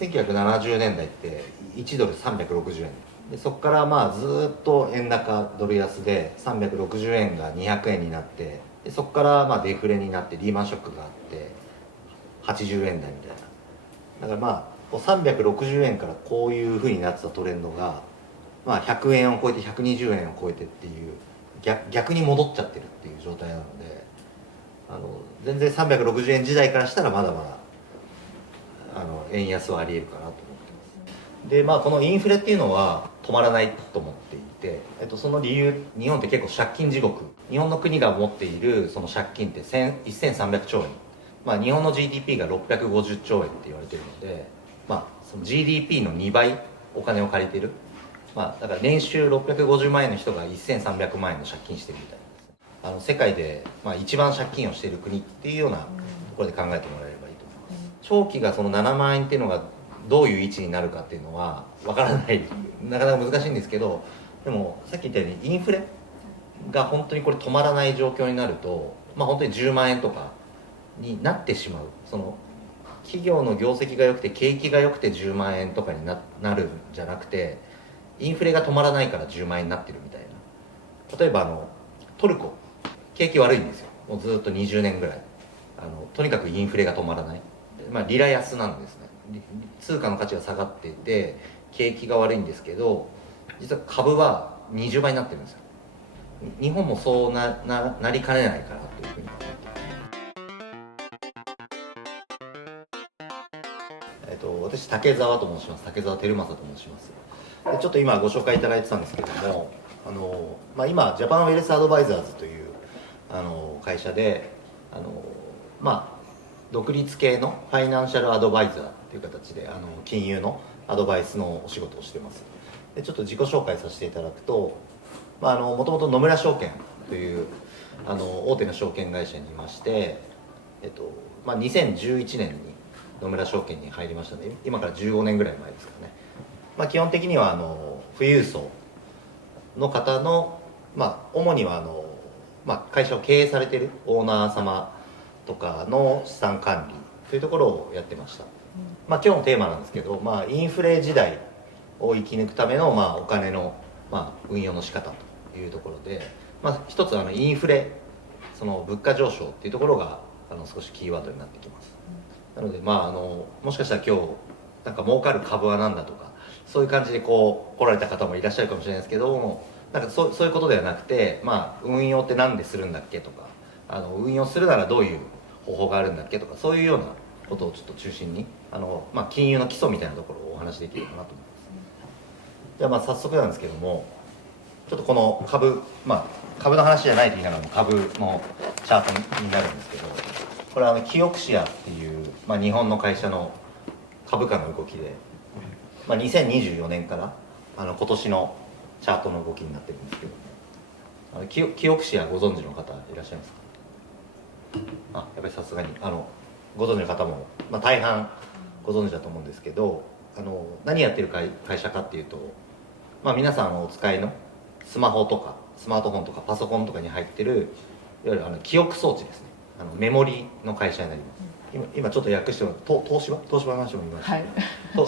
1970年代って1ドル360円で、そこからまあずっと円高ドル安で360円が200円になって、でそこからまあデフレになってリーマンショックがあって80円台みたいな。だからまあ360円からこういうふうになってたトレンドが、まあ、100円を超えて120円を超えてっていう逆に戻っちゃってるっていう状態なので、全然360円時代からしたらまだまだ円安はありえるかなと思ってます。でまあこのインフレっていうのは止まらないと思っていて、その理由、日本って結構借金地獄、日本の国が持っているその借金って1300兆円、まあ、日本の GDP が650兆円って言われてるので、まあ、その GDP の2倍お金を借りてる、まあ、だから年収650万円の人が1300万円の借金してるみたいな、世界でまあ一番借金をしている国っていうようなところで考えてもらえればいいと思います。長期がその7万円っていうのがどういう位置になるかっていうのは分からない、なかなか難しいんですけど、でもさっき言ったようにインフレが本当にこれ止まらない状況になると、まあ、本当に10万円とかになってしまう。その企業の業績が良くて景気が良くて10万円とかになるんじゃなくて、インフレが止まらないから10万円になってるみたいな。例えばトルコ景気悪いんですよ、もうずっと20年ぐらい。とにかくインフレが止まらない、まあ、リラ安なんですね。通貨の価値が下がっていて景気が悪いんですけど、実は株は20倍になってるんですよ。日本もそうなりかねないかなというふうに思ってます。私竹澤と申します。竹澤輝正と申します。でちょっと今ご紹介いただいてたんですけども、まあ、今ジャパンウェルスアドバイザーズという会社でまあ独立系のファイナンシャルアドバイザーという形で金融のアドバイスのお仕事をしてます。でちょっと自己紹介させていただくと、もともと野村証券という大手の証券会社にいまして、まあ、2011年に野村証券に入りましたので、今から15年ぐらい前ですからね。まあ、基本的には富裕層の方の、まあ、主にはまあ、会社を経営されているオーナー様とかの資産管理というところをやってました。まあ、今日のテーマなんですけど、まあ、インフレ時代を生き抜くための、まあ、お金の、まあ、運用の仕方というところで、まあ、一つインフレ、その物価上昇っていうところが少しキーワードになってきます。なので、まあ、もしかしたら今日なんか儲かる株は何だとか、そういう感じでこう来られた方もいらっしゃるかもしれないですけども、なんかそういうことではなくて、まあ、運用って何でするんだっけとか、運用するならどういう方法があるんだっけとか、そういうようなことをちょっと中心にまあ、金融の基礎みたいなところをお話しできるかなと思います。じゃあまあ早速なんですけども、ちょっとこの株、まあ、株の話じゃないと言いながらも株のチャートになるんですけど、これはキオクシアっていう、まあ、日本の会社の株価の動きで、まあ、2024年から今年のチャートの動きになってるんですけど、キオクシアご存知の方いらっしゃいますか？やっぱりさすがにご存知の方も、まあ、大半ご存知だと思うんですけど、何やってる会社かっていうと、まあ、皆さんお使いのスマホとかスマートフォンとかパソコンとかに入ってるいわゆる記憶装置ですね。メモリの会社になります。今ちょっと訳しても東芝の話も言いました、はい、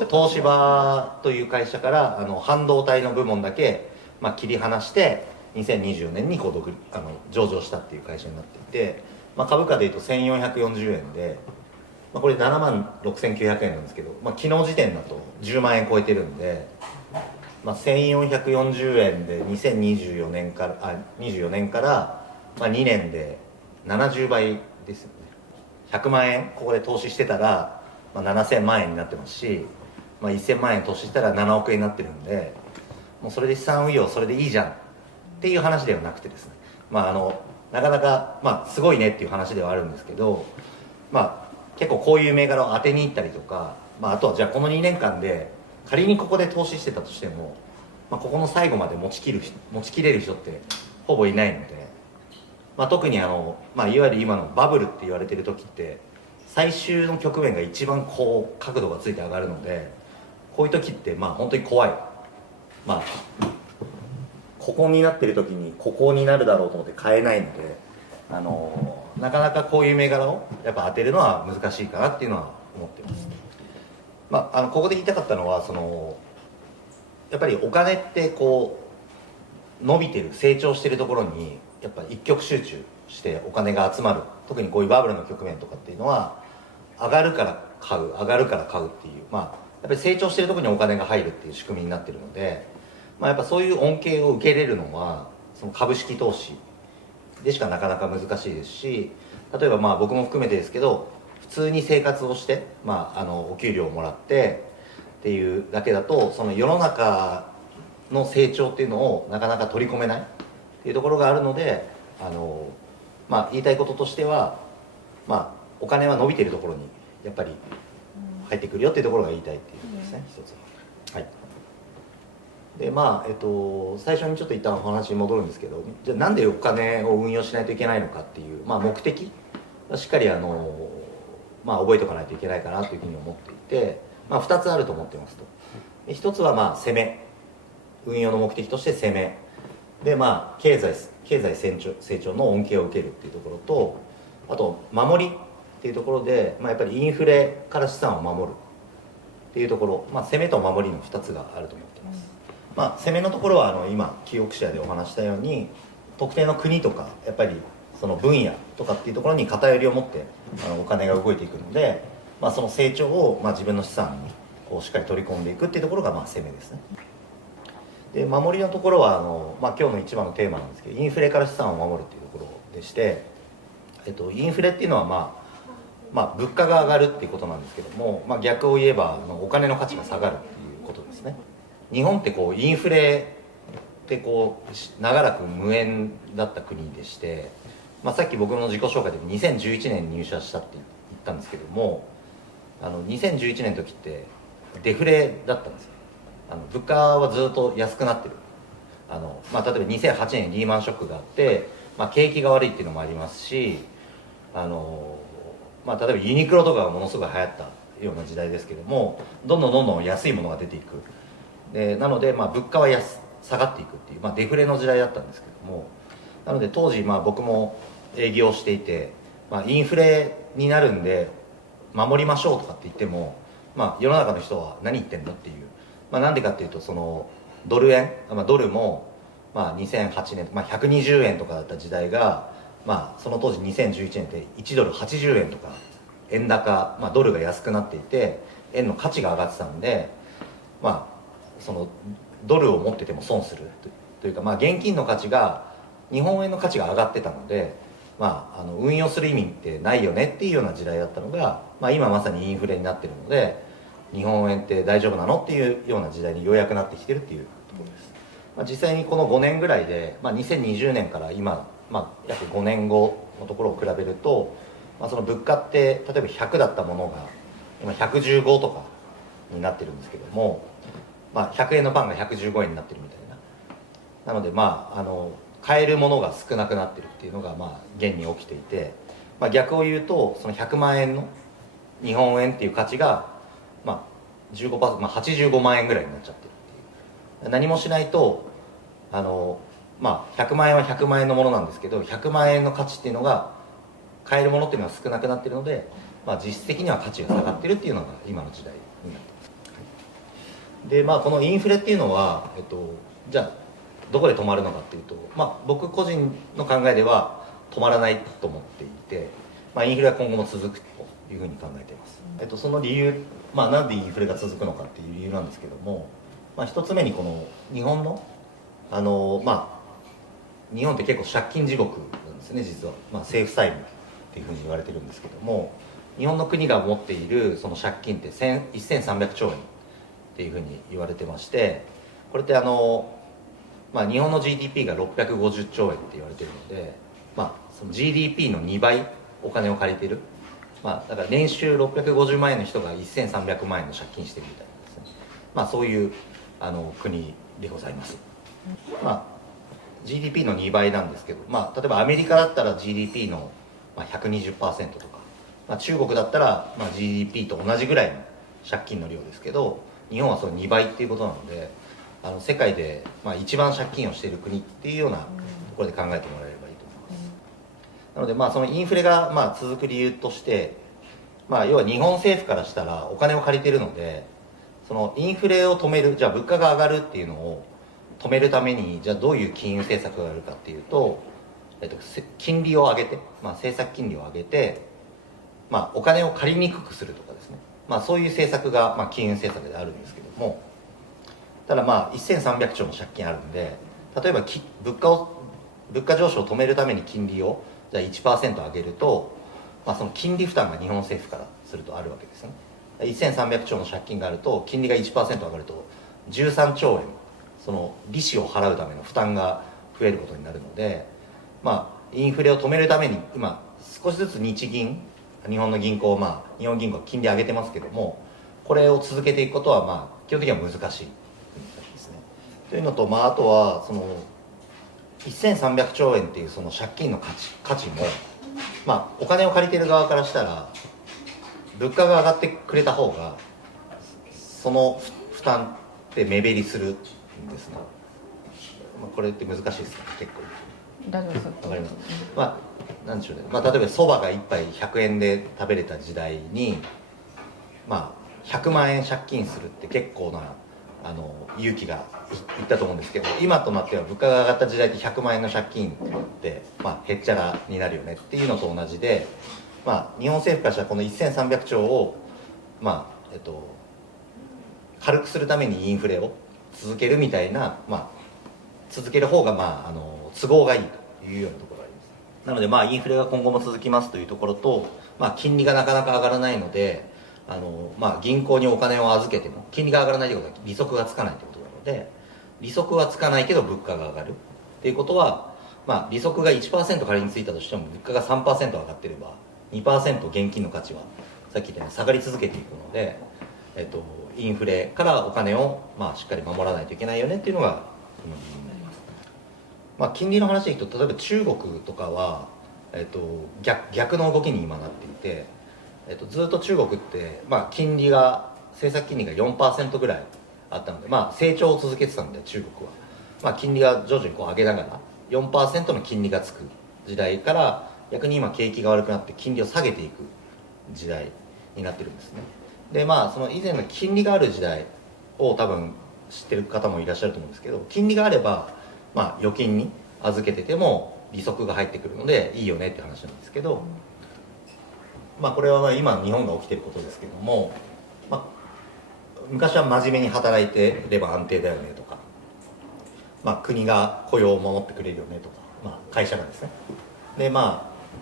東芝という会社から半導体の部門だけ、まあ、切り離して2024年に上場したっていう会社になっていて、まあ、株価でいうと1440円で、まあ、これ7万6900円なんですけど、まあ、昨日時点だと10万円超えてるんで、まあ、1440円で2024年から24年から、まあ、2年で70倍ですよね。100万円ここで投資してたら、まあ、7000万円になってますし、まあ、1000万円投資したら7億円になってるんで、もうそれで資産運用それでいいじゃんっていう話ではなくてですね、まあ、なかなか、まあ、すごいねっていう話ではあるんですけど、まあ、結構こういう銘柄を当てに行ったりとか、まあ、あとはじゃあこの2年間で仮にここで投資してたとしても、まあ、ここの最後まで持ちきれる人ってほぼいないので、まあ、特にまあ、いわゆる今のバブルって言われてる時って最終の局面が一番こう角度がついて上がるので、こういう時ってまあ本当に怖い、まあここになってる時にここになるだろうと思って買えないので、なかなかこういう銘柄をやっぱ当てるのは難しいかなっていうのは思ってます。ここで言いたかったのはやっぱりお金ってこう伸びてる成長してるところにやっぱ一極集中してお金が集まる、特にこういうバブルの局面とかっていうのは上がるから買う上がるから買うっていう、やっぱり成長してるところにお金が入るっていう仕組みになってるので、やっぱそういう恩恵を受けれるのはその株式投資でしかなかなか難しいですし、例えば僕も含めてですけど普通に生活をして、お給料をもらってっていうだけだとその世の中の成長っていうのをなかなか取り込めないっていうところがあるので、言いたいこととしては、お金は伸びているところにやっぱり入ってくるよっていうところが言いたいっていうことですね、一つは。はい。で最初にちょっと一旦お話に戻るんですけど、じゃあなんでお金を運用しないといけないのかっていう、目的はしっかり覚えておかないといけないかなというふうに思っていて、2つあると思ってますと。1つは攻め、運用の目的として攻めで、経済成長の恩恵を受けるっていうところと、あと守りっていうところで、やっぱりインフレから資産を守るっていうところ、攻めと守りの2つがあると思ってます。攻めのところは今記憶者でお話したように特定の国とかやっぱりその分野とかっていうところに偏りを持ってお金が動いていくので、その成長を自分の資産にこうしっかり取り込んでいくっていうところが攻めですね。で守りのところは今日の一番のテーマなんですけど、インフレから資産を守るっていうところでして、インフレっていうのは物価が上がるっていうことなんですけども、逆を言えばお金の価値が下がるっていうことですね。日本ってこうインフレってこう長らく無縁だった国でして、さっき僕の自己紹介で2011年に入社したって言ったんですけども、2011年の時ってデフレだったんですよ。物価はずっと安くなってる。例えば2008年リーマンショックがあって、景気が悪いっていうのもありますし、例えばユニクロとかがものすごい流行ったような時代ですけども、どんどん安いものが出ていく。でなので物価は下がっていくっていう、デフレの時代だったんですけども、なので当時僕も営業していて、インフレになるんで守りましょうとかって言っても、世の中の人は何言ってんのっていう、なんでかっていうとそのドル円、ドルも2008年、120円とかだった時代が、その当時2011年って1ドル80円とか円高、ドルが安くなっていて円の価値が上がってたんで、そのドルを持ってても損するというか、現金の価値が日本円の価値が上がってたので、運用する意味ってないよねっていうような時代だったのが、今まさにインフレになってるので日本円って大丈夫なのっていうような時代にようやくなってきてるっていうところです。実際にこの5年ぐらいで、2020年から今、約5年後のところを比べると、その物価って例えば100だったものが今115とかになってるんですけども、100円のパンが115円になってるみたいな。なので買えるものが少なくなってるっていうのが現に起きていて、逆を言うとその100万円の日本円っていう価値が15%、85万円ぐらいになっちゃってるっていう。何もしないと100万円は100万円のものなんですけど、100万円の価値っていうのが買えるものっていうのが少なくなってるので、実質的には価値が下がってるっていうのが今の時代になってます。でこのインフレっていうのは、じゃあどこで止まるのかっていうと、僕個人の考えでは止まらないと思っていて、インフレは今後も続くというふうに考えています。その理由、なんでインフレが続くのかっていう理由なんですけども、一つ目にこの日本の日本って結構借金地獄なんですね、実は。政府債務っていうふうに言われてるんですけども、日本の国が持っているその借金って1300兆円っていうふうに言われてまして、これって日本の GDP が650兆円って言われてるので、その GDP の2倍お金を借りてる、だから年収650万円の人が1300万円の借金してるみたいなんですね。そういう国でございます。GDP の2倍なんですけど、例えばアメリカだったら GDP の 120% とか、中国だったらGDP と同じぐらいの借金の量ですけど、日本はその2倍っていうことなので、世界で一番借金をしている国っていうようなところで考えてもらえればいいと思います。なのでそのインフレが続く理由として、要は日本政府からしたらお金を借りてるので、そのインフレを止める、じゃあ物価が上がるっていうのを止めるために、じゃあどういう金融政策があるかっていうと、金利を上げて、政策金利を上げて、お金を借りにくくするとかですね、そういう政策が、金融政策であるんですけども、ただ1300兆の借金あるんで、例えば物価上昇を止めるために金利をじゃあ 1% 上げると、その金利負担が日本政府からするとあるわけですね。1300兆の借金があると金利が 1% 上がると13兆円、その利子を払うための負担が増えることになるので、インフレを止めるために今少しずつ日本の銀行、日本銀行は金利上げてますけども、これを続けていくことは基本的には難しいですね。というのと、あとはその1300兆円っていうその借金の価値も、お金を借りてる側からしたら物価が上がってくれた方がその負担って目減りするんですね。これって難しいですか、結構。大丈夫です。わかります。なんでしょうね。例えばそばが1杯100円で食べれた時代に、100万円借金するって結構な勇気がいったと思うんですけど、今となっては物価が上がった時代って100万円の借金ってへっちゃらになるよねっていうのと同じで、日本政府からしたらこの1300兆を軽くするためにインフレを続けるみたいな、続ける方が都合がいいというようなところがあります。なのでインフレが今後も続きますというところと、金利がなかなか上がらないので、銀行にお金を預けても金利が上がらないということは利息がつかないということなので、利息はつかないけど物価が上がるっていうことは、利息が 1% 仮についたとしても物価が 3% 上がっていれば 2% 現金の価値はさっき言ったように下がり続けていくので、インフレからお金をしっかり守らないといけないよねっていうのが今の理由になります。金利の話でいくと、例えば中国とかは、逆の動きに今なっていて、ずっと中国って、政策金利が 4% ぐらいあったので、成長を続けてたので中国は、金利が徐々に上げながら 4% の金利がつく時代から、逆に今景気が悪くなって金利を下げていく時代になってるんですね。でその以前の金利がある時代を多分知ってる方もいらっしゃると思うんですけど、金利があれば、預金に預けてても利息が入ってくるのでいいよねって話なんですけど、これは今日本が起きてることですけども、昔は真面目に働いてれば安定だよねとか、国が雇用を守ってくれるよねとか、会社がですね。で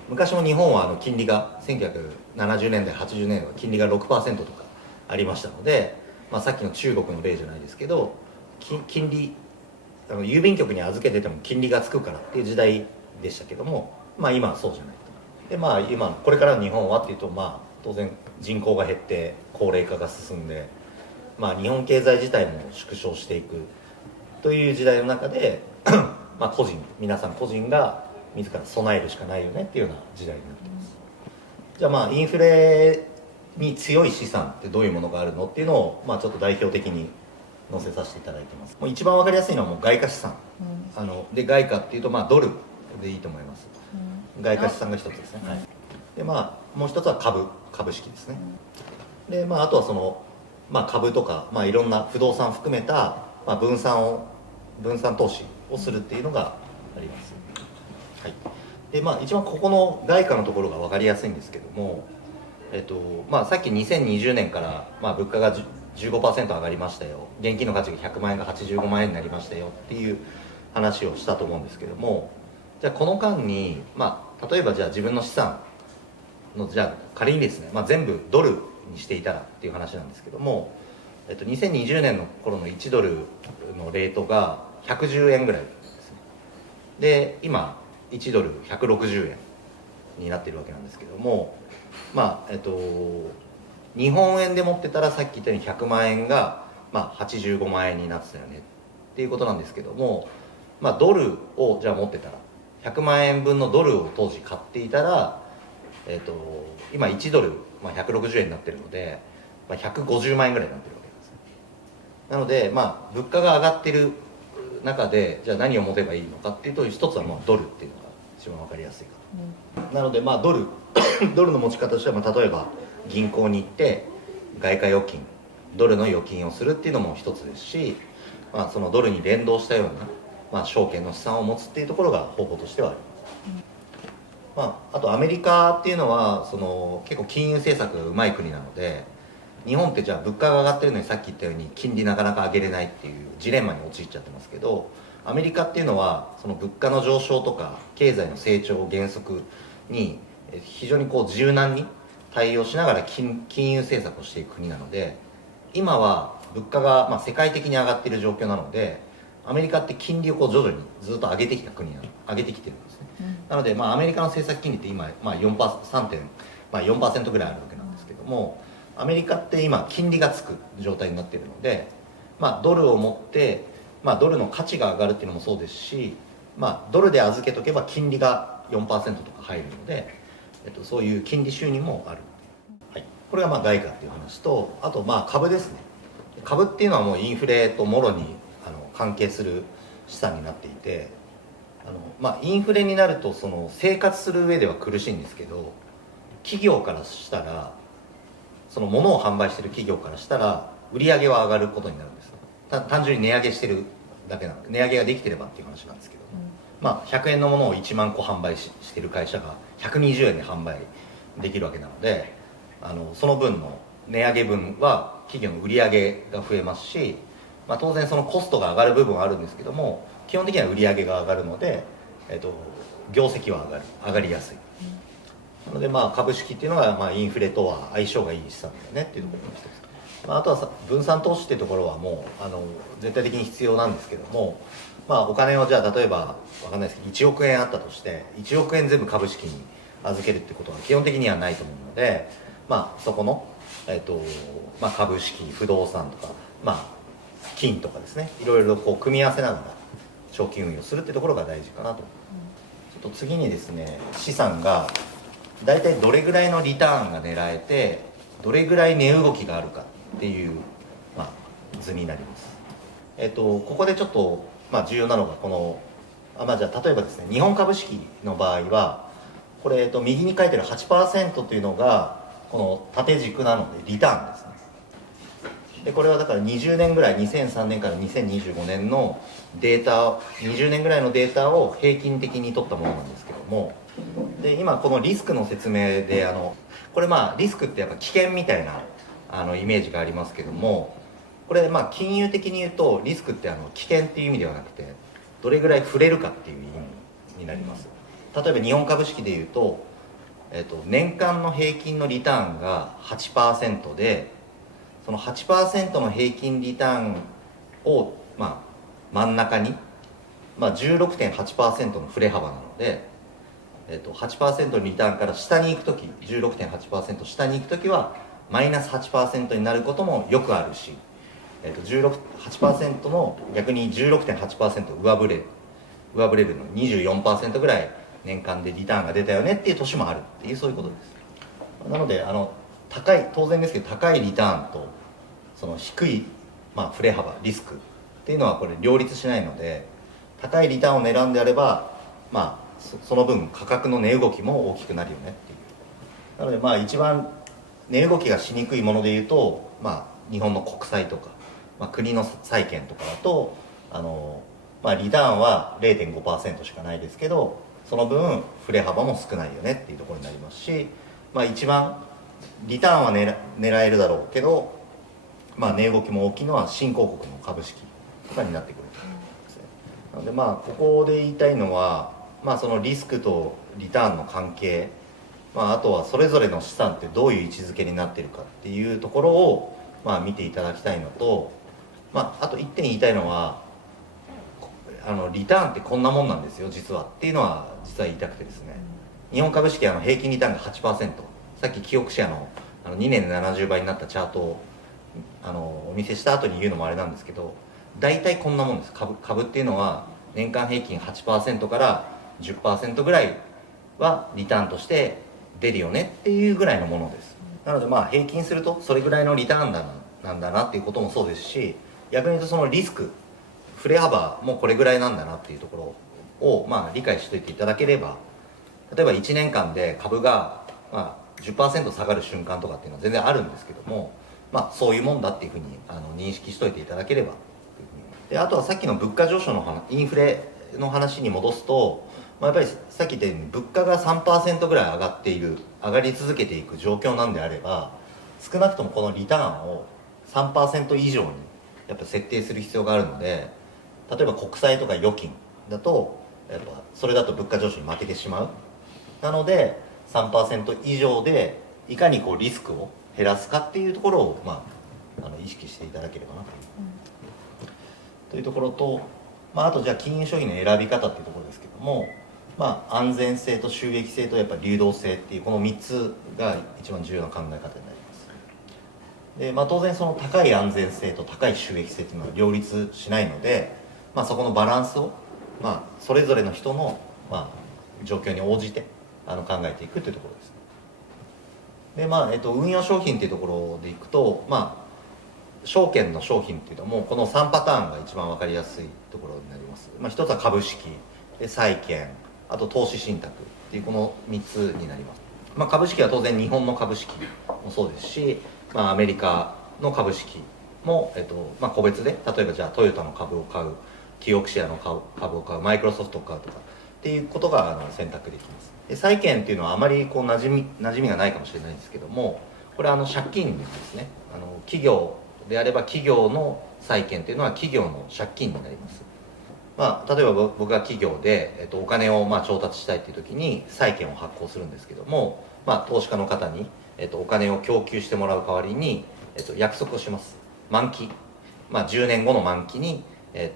昔も日本は金利が1970年代80年代は金利が 6% とかありましたので、さっきの中国の例じゃないですけど、金利郵便局に預けてても金利がつくからっていう時代でしたけども、今はそうじゃないと。で今これからの日本はっていうと、当然人口が減って高齢化が進んで、日本経済自体も縮小していくという時代の中で皆さん個人が自ら備えるしかないよねっていうような時代になっています。じゃあインフレに強い資産ってどういうものがあるのっていうのをちょっと代表的に載せさせていただいてます。もう一番わかりやすいのはもう外貨資産、で外貨っていうとドルでいいと思います。外貨資産が一つですね。でもう一つは株式ですね。であとはその株とかいろんな不動産含めた分散投資をするっていうのがあります。はい。で一番ここの外貨のところが分かりやすいんですけども、さっき2020年から物価が 15% 上がりましたよ、現金の価値が100万円が85万円になりましたよっていう話をしたと思うんですけども、じゃあこの間に例えばじゃあ自分の資産のじゃあ仮にですね、全部ドルにしていたらっていう話なんですけども、2020年の頃の1ドルのレートが110円ぐらいですね。で今1ドル160円になってるわけなんですけども、日本円で持ってたらさっき言ったように100万円が85万円になってたよねっていうことなんですけども、ドルをじゃあ持ってたら100万円分のドルを当時買っていたら、今1ドル、160円になってるので、150万円ぐらいになってるわけですね。なので物価が上がってる中でじゃあ何を持てばいいのかっていうと、一つはドルっていうのが一番分かりやすいかと。なのでドルの持ち方としては例えば銀行に行って外貨預金、ドルの預金をするっていうのも一つですし、そのドルに連動したような、証券の資産を持つっていうところが方法としてはあります。あとアメリカっていうのは結構金融政策がうまい国なので、日本ってじゃあ物価が上がってるのにさっき言ったように金利なかなか上げれないっていうジレンマに陥っちゃってますけど、アメリカっていうのはその物価の上昇とか経済の成長を原則に非常に柔軟に対応しながら金融政策をしていく国なので、今は物価が世界的に上がっている状況なので、アメリカって金利を徐々にずっと上げてきた国上げてきてるんですね、なのでアメリカの政策金利って今、3.4% ぐらいあるわけなんですけども、アメリカって今金利がつく状態になっているので、ドルを持って、ドルの価値が上がるっていうのもそうですし、ドルで預けとけば金利が 4% とか入るので、そういう金利収入もある、はい、これが外貨っていう話と、あと株ですね。株っていうのはもうインフレともろに関係する資産になっていて、インフレになると生活する上では苦しいんですけど、企業からしたらその物を販売してる企業からしたら売り上げは上がることになるんです。単純に値上げしてるだけなので、値上げができてればっていう話なんですけど、100円のものを1万個販売してる会社が120円で販売できるわけなので、その分の値上げ分は企業の売り上げが増えますし、当然そのコストが上がる部分はあるんですけども、基本的には売り上げが上がるので、業績は上がりやすい。なので株式っていうのはインフレとは相性がいい資産だよねっていうところの一つ、あとは分散投資っていうところはもう絶対的に必要なんですけども、お金をじゃあ例えば分かんないですけど1億円あったとして、1億円全部株式に預けるってことは基本的にはないと思うので、そこの、株式、不動産とか、金とかですね、いろいろ組み合わせながら長期運用するってところが大事かなと。ちょっと次にですね、資産が大体どれぐらいのリターンが狙えて、どれぐらい値動きがあるかっていう、図になります。ここでちょっと、重要なのがこのじゃあ例えばですね、日本株式の場合はこれ、右に書いてる 8% というのがこの縦軸なのでリターンですね。でこれはだから20年ぐらい、2003年から2025年のデータ、20年ぐらいのデータを平均的に取ったものなんですけども、で今このリスクの説明でこれリスクってやっぱ危険みたいなイメージがありますけども、これ金融的に言うとリスクって危険っていう意味ではなくて、どれぐらい触れるかっていう意味になります。例えば日本株式で言うと、年間の平均のリターンが 8% で、その 8% の平均リターンを、真ん中に、16.8% の振れ幅なので、8% のリターンから下に行くとき、16.8% 下に行くときはマイナス 8% になることもよくあるし、8% の逆に 16.8% 上振れるの 24% ぐらい年間でリターンが出たよねっていう年もあるっていう、そういうことです。なので当然ですけど高いリターンとその低い、振れ幅、リスクっていうのはこれ両立しないので、高いリターンを狙うんであれば、その分価格の値動きも大きくなるよねっていう。なので一番値動きがしにくいものでいうと、日本の国債とか、国の債券とかだとリターンは 0.5% しかないですけど、その分振れ幅も少ないよねっていうところになりますし、一番リターンは狙えるだろうけど、値動きも大きいのは新興国の株式とかになってくると思いますね。なのでここで言いたいのは、そのリスクとリターンの関係、あとはそれぞれの資産ってどういう位置づけになっているかっていうところを見ていただきたいのと、あと1点言いたいのは、リターンってこんなもんなんですよ実はっていうのは実は言いたくてですね、日本株式平均リターンが 8%、 さっき記憶シェアの2年で70倍になったチャートをお見せした後に言うのもあれなんですけど、大体こんなもんです。株っていうのは年間平均 8% から 10% ぐらいはリターンとして出るよねっていうぐらいのものです。なので平均するとそれぐらいのリターンなんだなっていうこともそうですし、逆に言うとそのリスク、振れ幅もこれぐらいなんだなっていうところを理解しておいていただければ、例えば1年間で株が10% 下がる瞬間とかっていうのは全然あるんですけども、そういうもんだっていうふうに認識しといていただければというふうに。であとはさっきの物価上昇の話、インフレの話に戻すと、やっぱりさっき言ったように物価が 3% ぐらい上がっている、上がり続けていく状況なんであれば、少なくともこのリターンを 3% 以上にやっぱ設定する必要があるので、例えば国債とか預金だとやっぱそれだと物価上昇に負けてしまう。なので 3% 以上でいかにこうリスクを減らすかっていうところを、意識していただければなというところと、あとじゃあ金融商品の選び方っていうところですけども、安全性と収益性とやっぱ流動性っていうこの3つが一番重要な考え方になります。で、当然その高い安全性と高い収益性っていうのは両立しないので、そこのバランスを、それぞれの人の、状況に応じて考えていくというところです。で、運用商品っていうところでいくと、証券の商品っていうのもこの3パターンが一番分かりやすいところになります。一つは株式で、債券、あと投資信託っていうこの3つになります。株式は当然日本の株式もそうですし、アメリカの株式も、個別で例えばじゃあトヨタの株を買う、キオクシアの株を買う、マイクロソフトを買うとかっていうことが選択できます。で債券っていうのはあまりこう馴染みがないかもしれないんですけども、これは借金ですね。企業であれば企業の債券っていうのは企業の借金になります。例えば僕が企業で、お金を調達したいっていう時に債券を発行するんですけども、投資家の方に、お金を供給してもらう代わりに、約束をします。満期、10年後の満期に、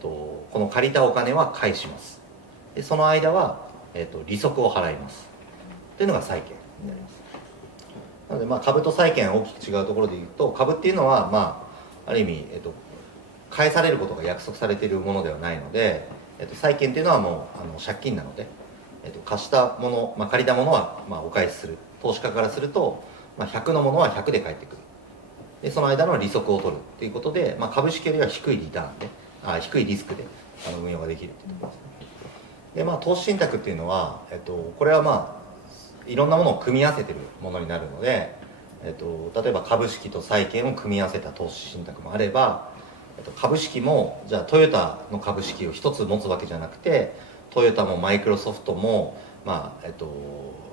この借りたお金は返します。でその間は、利息を払いますというのが債券になります。なので株と債券大きく違うところでいうと、株っていうのはある意味、返されることが約束されているものではないので、債券っていうのはもう借金なので、貸したもの、借りたものはお返しする。投資家からすると、100のものは100で返ってくる。でその間の利息を取るっていうことで、株式よりは低いリターンで、低いリスクで運用ができるっていうところですね。で投資信託っていうのは、これはいろんなものを組み合わせてるものになるので、例えば株式と債券を組み合わせた投資信託もあれば、株式もじゃあトヨタの株式を一つ持つわけじゃなくて、トヨタもマイクロソフトも、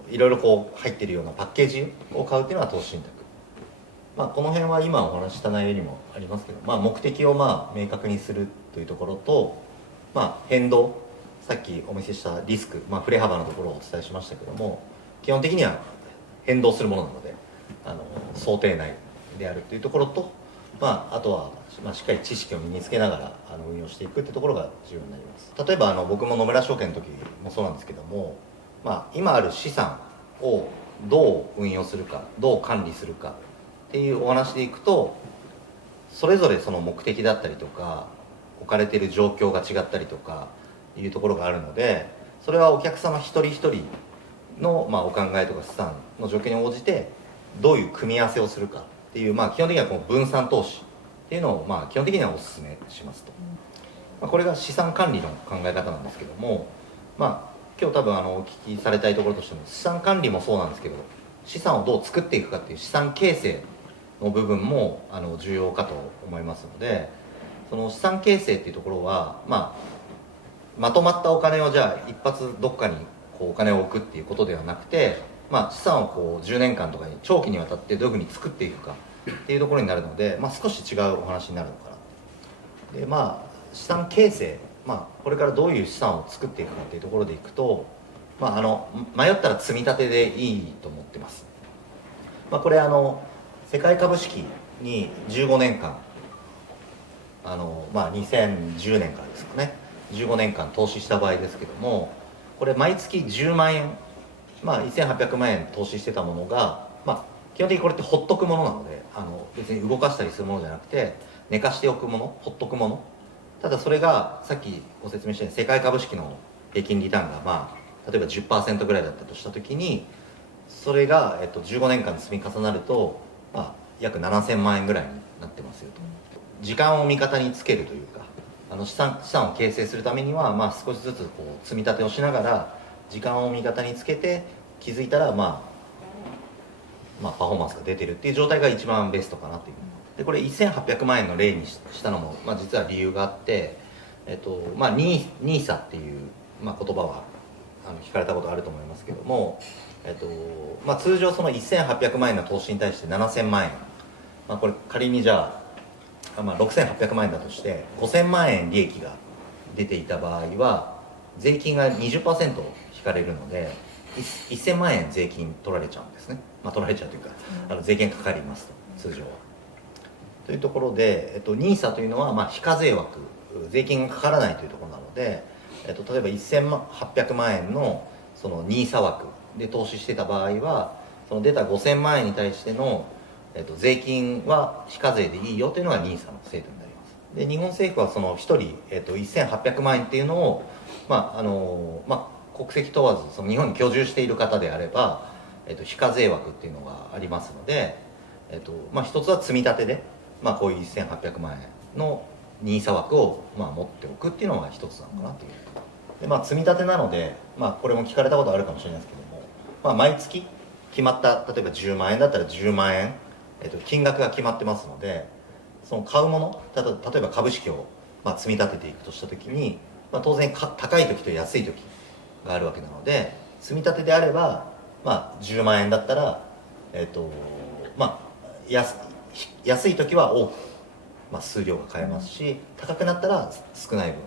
いろいろこう入ってるようなパッケージを買うっていうのは投資信託。この辺は今お話しした内容にもありますけど、目的を明確にするというところと、変動、さっきお見せしたリスク、振れ幅のところをお伝えしましたけども、基本的には変動するものなので想定内であるというところと、あとは、しっかり知識を身につけながら運用していくっていうところが重要になります。例えば僕も野村証券の時もそうなんですけども、今ある資産をどう運用するか、どう管理するかっていうお話でいくと、それぞれその目的だったりとか置かれている状況が違ったりとかいうところがあるので、それはお客様一人一人の、お考えとか資産の状況に応じてどういう組み合わせをするかっていう、基本的にはこの分散投資っていうのを、基本的にはお勧めしますと。これが資産管理の考え方なんですけども、今日多分お聞きされたいところとしても、資産管理もそうなんですけど、資産をどう作っていくかっていう資産形成の部分も重要かと思いますので、その資産形成っていうところは、まとまったお金をじゃあ一発どっかにこうお金を置くっていうことではなくて、資産をこう10年間とかに長期にわたってどういうふうに作っていくかっていうところになるので、少し違うお話になるのかな。で資産形成、これからどういう資産を作っていくかっていうところでいくと、迷ったら積み立てでいいと思ってます。これ世界株式に15年間2010年からですかね、15年間投資した場合ですけども、これ毎月10万円、1800万円投資してたものが、基本的にこれってほっとくものなので、別に動かしたりするものじゃなくて寝かしておくもの、ほっとくもの。ただそれがさっきご説明したように世界株式の平均リターンが例えば 10% ぐらいだったとした時に、それが15年間積み重なると約7000万円ぐらいになってますよと。時間を味方につけるというか、資産を形成するためには少しずつこう積み立てをしながら時間を味方につけて、気づいたらパフォーマンスが出てるっていう状態が一番ベストかなっていう。でこれ1800万円の例にしたのも、実は理由があって、NISA っていう、言葉は聞かれたことあると思いますけども、通常その1800万円の投資に対して7000万円、これ仮にじゃあ、6800万円だとして5000万円利益が出ていた場合は税金が 20% 引かれるので1000万円税金取られちゃうんですね。取られちゃうというか、税金かかりますと、通常は。というところで、NISA というのは、非課税枠、税金がかからないというところなので、例えば1800万円のその NISA 枠で投資してた場合は、その出た5000万円に対しての、税金は非課税でいいよというのが NISA の制度になります。で日本政府はその1人、1800万円っていうのを、国籍問わずその日本に居住している方であれば、非課税枠っていうのがありますので、一つは積み立てで、こういう1800万円の NISA 枠を持っておくっていうのが一つなのかなという。で積み立てなので、これも聞かれたことあるかもしれないですけども、毎月決まった例えば10万円だったら10万円、金額が決まってますので、その買うもの例えば株式を積み立てていくとした時に、当然高い時と安い時があるわけなので、積み立てであれば、10万円だったら、安い時は多く、数量が買えますし、高くなったら少ない分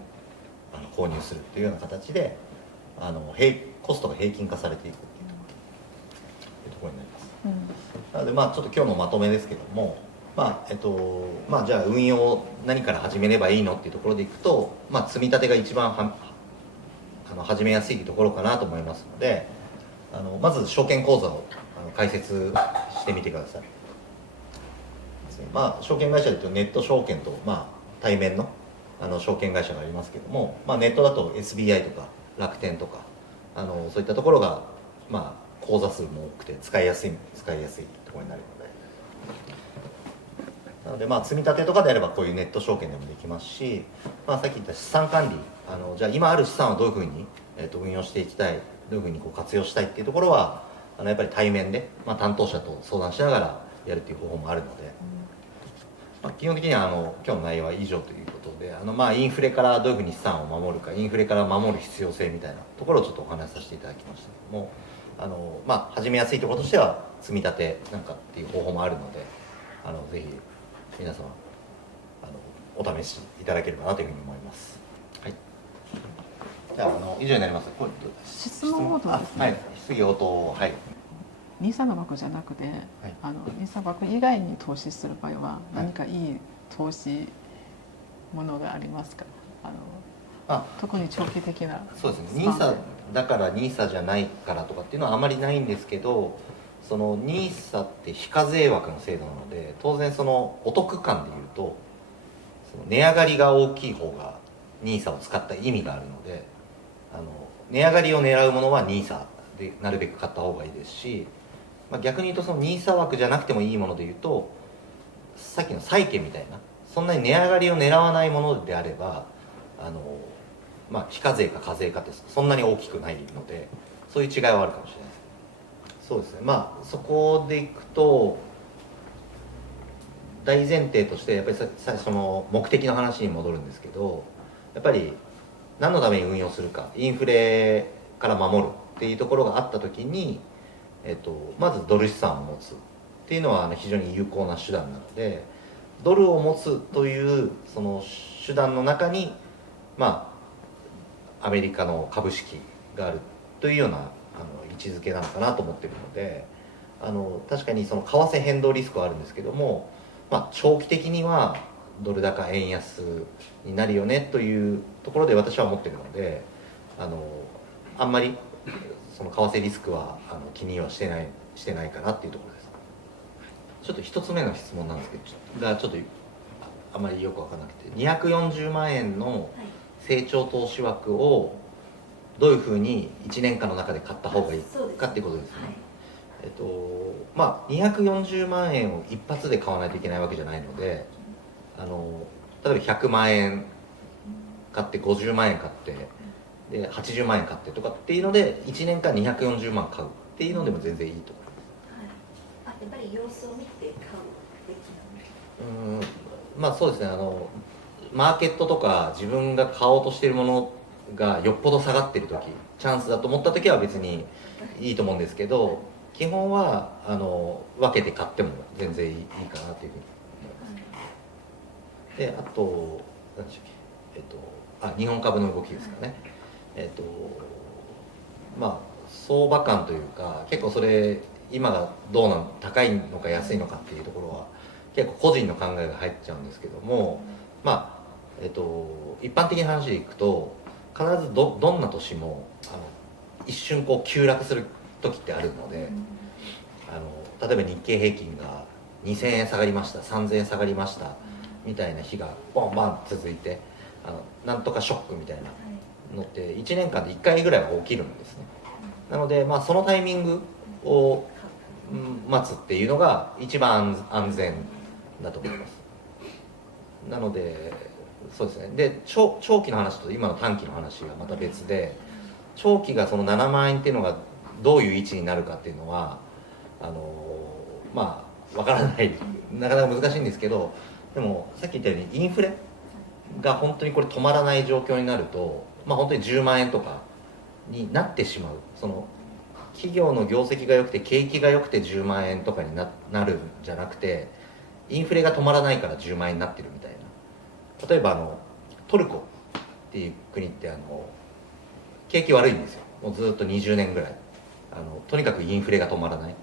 購入するっていうような形でコストが平均化されていくっていうところになります。なのでちょっと今日のまとめですけども、じゃあ運用を何から始めればいいのっていうところでいくと、積み立てが一番始めやすいところかなと思いますので、まず証券口座を開設してみてください。証券会社でいうとネット証券と、対面の証券会社がありますけども、ネットだと SBI とか楽天とかそういったところが、口座数も多くて使いやすいところになるので、なので積み立てとかであればこういうネット証券でもできますし、さっき言った資産管理、じゃあ今ある資産をどういうふうに、運用していきたい、どういうふうに活用したいっていうところはやっぱり対面で、担当者と相談しながらやるっていう方法もあるので、基本的には今日の内容は以上ということで、インフレからどういうふうに資産を守るか、インフレから守る必要性みたいなところをちょっとお話しさせていただきましたけども、始めやすいところとしては積み立てなんかっていう方法もあるので、ぜひ皆様お試しいただければなというふうに思います。はい、じゃあ以上になります。質問応答ですね。はい、質疑応答。はい。NISA の枠じゃなくて、NISA 枠以外に投資する場合は何かいい投資ものがありますか？特に長期的な。そうですね。NISA だから NISA じゃないからとかっていうのはあまりないんですけど、その NISA って非課税枠の制度なので、当然そのお得感でいうとその値上がりが大きい方が NISA を使った意味があるので、値上がりを狙うものは NISA でなるべく買った方がいいですし、逆に言うとその NISA 枠じゃなくてもいいものでいうと、さっきの債券みたいなそんなに値上がりを狙わないものであれば非課税か課税かってそんなに大きくないので、そういう違いはあるかもしれないです。そうですね。そこでいくと大前提としてやっぱりその目的の話に戻るんですけど、やっぱり何のために運用するか、インフレから守るっていうところがあった時に、まずドル資産を持つっていうのは非常に有効な手段なので、ドルを持つというその手段の中にアメリカの株式があるというような位置づけなのかなと思っているので、確かにその為替変動リスクはあるんですけども、長期的にはドル高円安になるよねというところで私は思っているので、あんまりその為替リスクは気にはしてないかなっていうところです。ちょっと一つ目の質問なんですけど、ちょっとあまりよく分からなくて、240万円の成長投資枠をどういうふうに1年間の中で買った方がいいかっていうことですね。240万円を一発で買わないといけないわけじゃないので、例えば100万円買って50万円買ってで80万円買ってとかっていうので1年間240万買うっていうのでも全然いいと思います。様子を見て買うべきなの？まあそうですね、マーケットとか自分が買おうとしているものがよっぽど下がってる時、チャンスだと思った時は別にいいと思うんですけど、基本は分けて買っても全然いいかなというふうに思います。で、あと何でしたっけ、日本株の動きですかね。まあ相場感というか、結構それ今がどうなの、高いのか安いのかっていうところは結構個人の考えが入っちゃうんですけども、まあ一般的な話でいくと、必ずどんな年も一瞬こう急落する時ってあるので、例えば日経平均が2000円下がりました、3000円下がりましたみたいな日がボンバン続いて、なんとかショックみたいなのって1年間で1回ぐらいは起きるんですね。なので、まあ、そのタイミングを待つっていうのが一番安全だと思います。なのでそうですね。で、長期の話と今の短期の話がまた別で、長期がその7万円っていうのがどういう位置になるかっていうのはまあわからない、なかなか難しいんですけど、でもさっき言ったようにインフレが本当にこれ止まらない状況になると、まあ本当に10万円とかになってしまう。その企業の業績が良くて景気が良くて10万円とかになるんじゃなくて、インフレが止まらないから10万円になってるみたいな。例えばトルコっていう国って景気悪いんですよ。もうずっと20年ぐらいとにかくインフレが止まらない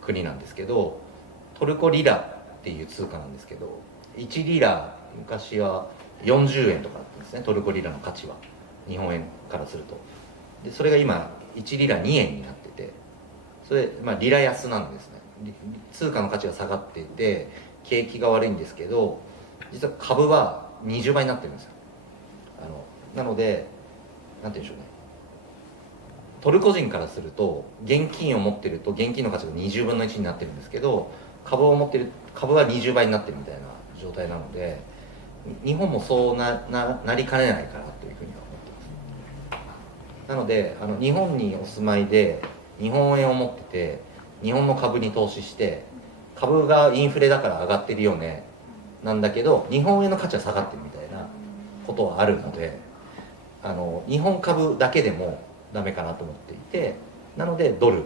国なんですけど、トルコリラっていう通貨なんですけど、1リラ昔は40円とかだったんですね、トルコリラの価値は日本円からすると。でそれが今1リラ2円になってて、それ、まあ、リラ安なんですね。通貨の価値が下がっていて景気が悪いんですけど、実は株は20倍になってるんですよ。なのでなんて言うんでしょうね、トルコ人からすると現金を持ってると現金の価値が20分の1になってるんですけど、株を持ってる株は20倍になってるみたいな状態なので、日本もそう なりかねないかなというふうには思ってます。なので日本にお住まいで日本円を持ってて日本の株に投資して、株がインフレだから上がってるよねなんだけど日本円の価値は下がってるみたいなことはあるので、日本株だけでもダメかなと思っていて、なのでドル、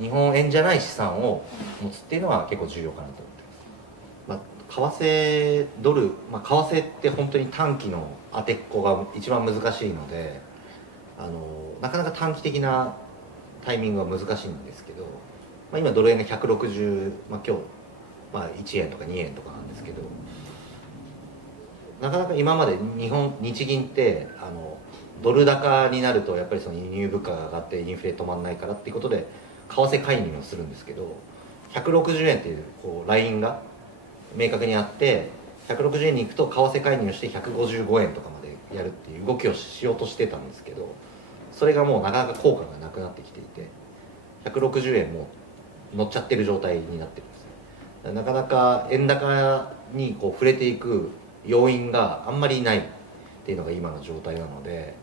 日本円じゃない資産を持つっていうのは結構重要かなと思ってます。まあ、為替ドル、まあ、為替って本当に短期の当てっこが一番難しいので、なかなか短期的なタイミングは難しいんですけど、まあ、今ドル円が160、まあ、今日、まあ、1円とか2円とかなんですけど、なかなか今まで日銀ってドル高になるとやっぱりその輸入物価が上がってインフレ止まらないからっていうことで為替介入をするんですけど、160円っていうラインが明確にあって、160円に行くと為替介入して155円とかまでやるっていう動きをしようとしてたんですけど、それがもうなかなか効果がなくなってきていて、160円もう乗っちゃってる状態になってるんですね。なかなか円高に触れていく要因があんまりないっていうのが今の状態なので、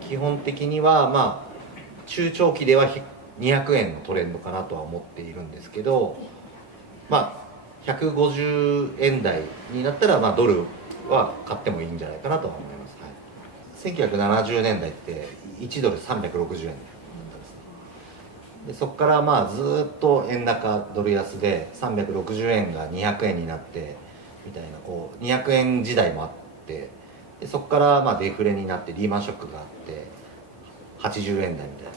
基本的にはまあ中長期では200円のトレンドかなとは思っているんですけど、まあ150円台になったらまあドルは買ってもいいんじゃないかなとは思います。はい、1970年代って1ドル360円だったんですね。でそこからまあずっと円高ドル安で360円が200円になってみたいな200円時代もあって、でそこからまあデフレになってリーマンショックがあって80円台みたいな。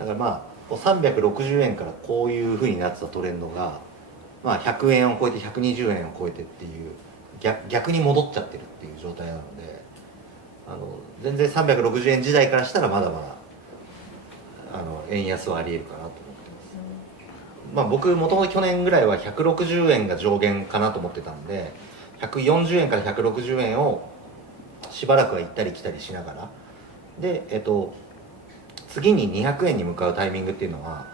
だからまあ360円からこういうふうになってたトレンドが、まあ、100円を超えて120円を超えてっていう逆に戻っちゃってるっていう状態なので、全然360円時代からしたらまだまだ円安はありえるかなと思ってます。まあ僕もともと去年ぐらいは160円が上限かなと思ってたんで、140円から160円をしばらくは行ったり来たりしながらで、次に200円に向かうタイミングっていうのは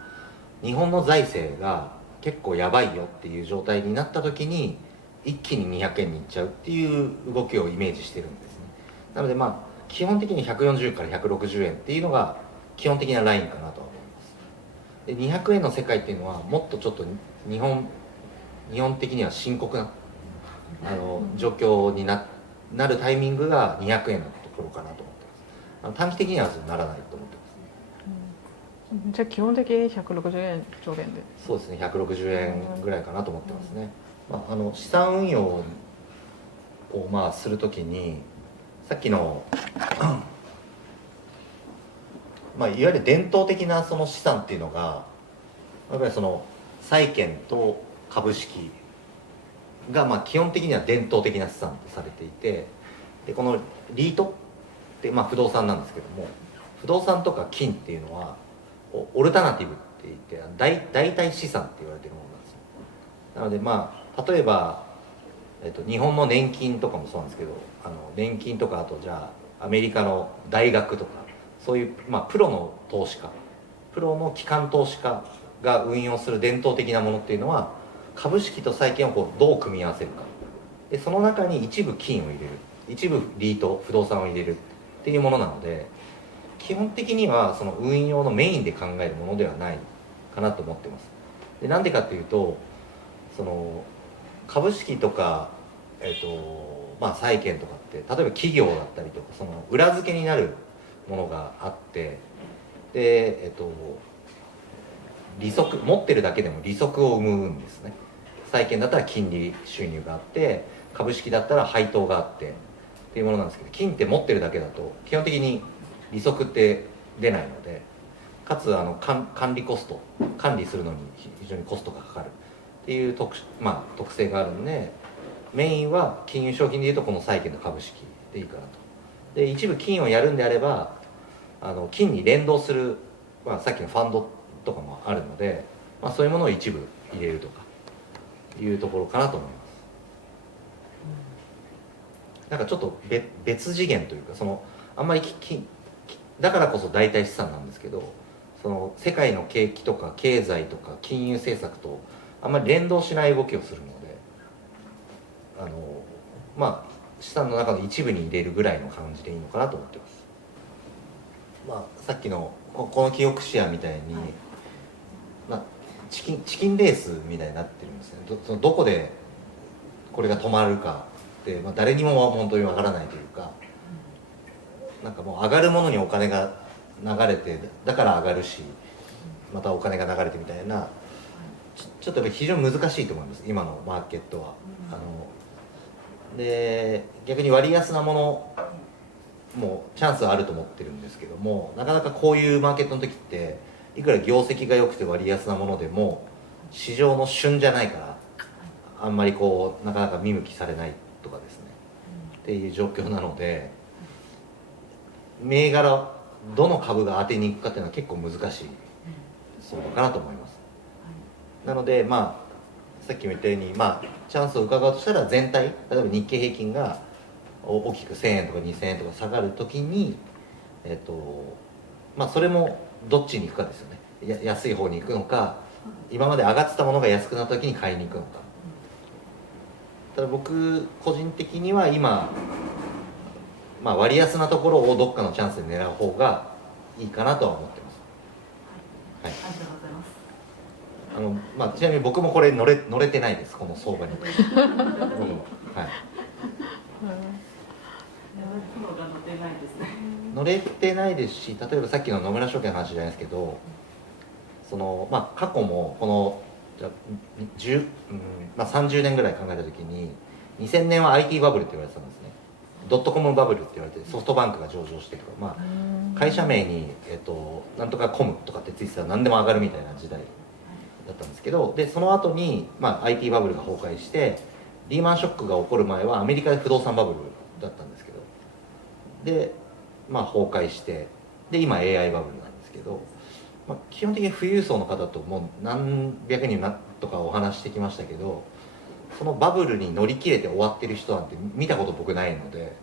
日本の財政が結構やばいよっていう状態になった時に一気に200円に行っちゃうっていう動きをイメージしてるんですね。なのでまあ基本的に140から160円っていうのが基本的なラインかなとは思います。で200円の世界っていうのはもっとちょっと日本的には深刻な状況になるタイミングが200円のところかなと思ってます。短期的にはならないと思ってますね。じゃあ基本的に160円上限で。そうですね、160円ぐらいかなと思ってますね。資産運用をするときにさっきのいわゆる伝統的なその資産っていうのがやっぱりその債券と株式が基本的には伝統的な資産とされていて、でこのリートって不動産なんですけども、不動産とか金っていうのはオルタナティブって言って代替資産って言われてるものなんですよ。なので例えば、日本の年金とかもそうなんですけど、年金とかあとじゃあアメリカの大学とかそういう、プロの投資家、プロの機関投資家が運用する伝統的なものっていうのは株式と債券をどう組み合わせるかで、その中に一部金を入れる、一部リート不動産を入れるっていうものなので、基本的にはその運用のメインで考えるものではないかなと思ってます。でなんでかっていうと、その株式とか、債券とかって例えば企業だったりとかその裏付けになるものがあって、で利息持ってるだけでも利息を生むんですね。債券だったら金利収入があって、株式だったら配当があってっていうものなんですけど、金って持ってるだけだと基本的に利息って出ないので、かつ管理コスト、管理するのに非常にコストがかかるっていう特性があるので、メインは金融商品でいうとこの債券と株式でいいかなと。で一部金をやるんであれば金に連動する、さっきのファンドとかもあるので、そういうものを一部入れるとかいうところかなと思います。なんかちょっと別次元というか、あんまりだからこそ代替資産なんですけど、その世界の景気とか経済とか金融政策とあんまり連動しない動きをするので、資産の中の一部に入れるぐらいの感じでいいのかなと思ってます。さっきのこのキオクシアみたいに、チキンレースみたいになってるんですね。どこでこれが止まるかって、誰にも本当にわからないというか、なんかもう上がるものにお金が流れて、だから上がるしまたお金が流れてみたいな、ちょっと非常に難しいと思います今のマーケットは。で逆に割安なものもチャンスはあると思ってるんですけども、なかなかこういうマーケットの時っていくら業績が良くて割安なものでも市場の旬じゃないからあんまりなかなか見向きされないとかですね、っていう状況なので、銘柄どの株が当てに行くかっていうのは結構難しいそうかなと思います。なのでさっきも言ったようにチャンスを伺うとしたら全体、例えば日経平均が大きく1000円とか2000円とか下がるときに、それもどっちに行くかですよね。安い方に行くのか、今まで上がってたものが安くなったときに買いに行くのか。ただ僕個人的には今、割安なところをどっかのチャンスで狙う方がいいかなとは思ってます。はい、ありがとうございます。ちなみに僕もこれ乗れてないです、この相場に。はい。乗れてないですし、例えばさっきの野村証券の話じゃないですけど、過去もこの30年ぐらい考えた時に2000年は IT バブルって言われてたんですね。ドットコムバブルって言われて、ソフトバンクが上場してとか、会社名に、なんとかコムとかってついてたら何でも上がるみたいな時代だったんですけど、でその後に、IT バブルが崩壊して、リーマンショックが起こる前はアメリカで不動産バブルだったんですけど、で崩壊して、で今 AI バブルなんですけど、基本的に富裕層の方ともう何百人とかお話してきましたけど、そのバブルに乗り切れて終わってる人なんて見たこと僕ないので、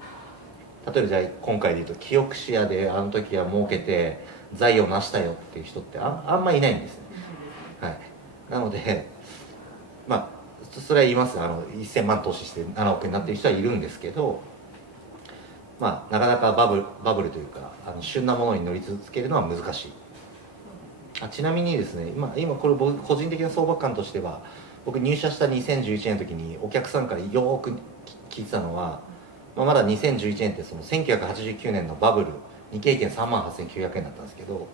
例えばじゃあ今回で言うとキオクシアであの時は儲けて財を成したよっていう人ってあんまいないんですね。はい。なのでそれは言います。1000万投資して7億になっている人はいるんですけど、なかなかバブルというか旬なものに乗り続けるのは難しいちなみにですね、今これ僕個人的な相場感としては、僕入社した2011年の時にお客さんからよーく聞いてたのは、まだ2011年ってその1989年のバブル、日経平均38,900円だったんですけど、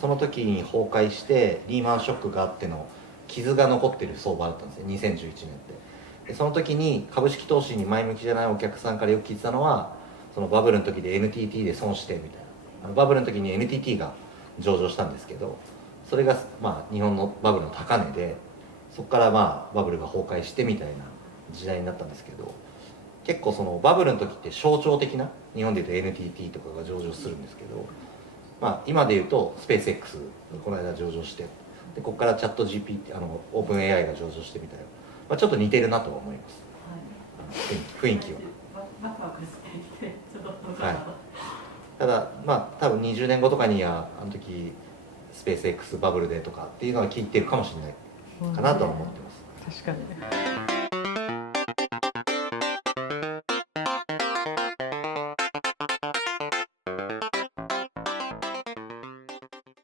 その時に崩壊してリーマンショックがあっての傷が残ってる相場だったんですよ、2011年って。でその時に株式投資に前向きじゃないお客さんからよく聞いてたのは、そのバブルの時で NTT で損してみたいな、バブルの時に NTT が上場したんですけど、それが日本のバブルの高値で、そこからバブルが崩壊してみたいな時代になったんですけど、結構そのバブルの時って象徴的な、日本でいうと NTT とかが上場するんですけど、今でいうとスペース X この間上場して、でここからチャット GPT、オープン AI が上場してみたいな、ちょっと似てるなとは思います、雰囲気は。ワクワクしてきてちょっとどうかなと、ただ多分20年後とかにはあの時スペース X バブルでとかっていうのは聞いてるかもしれないかなとは思ってます。確かに。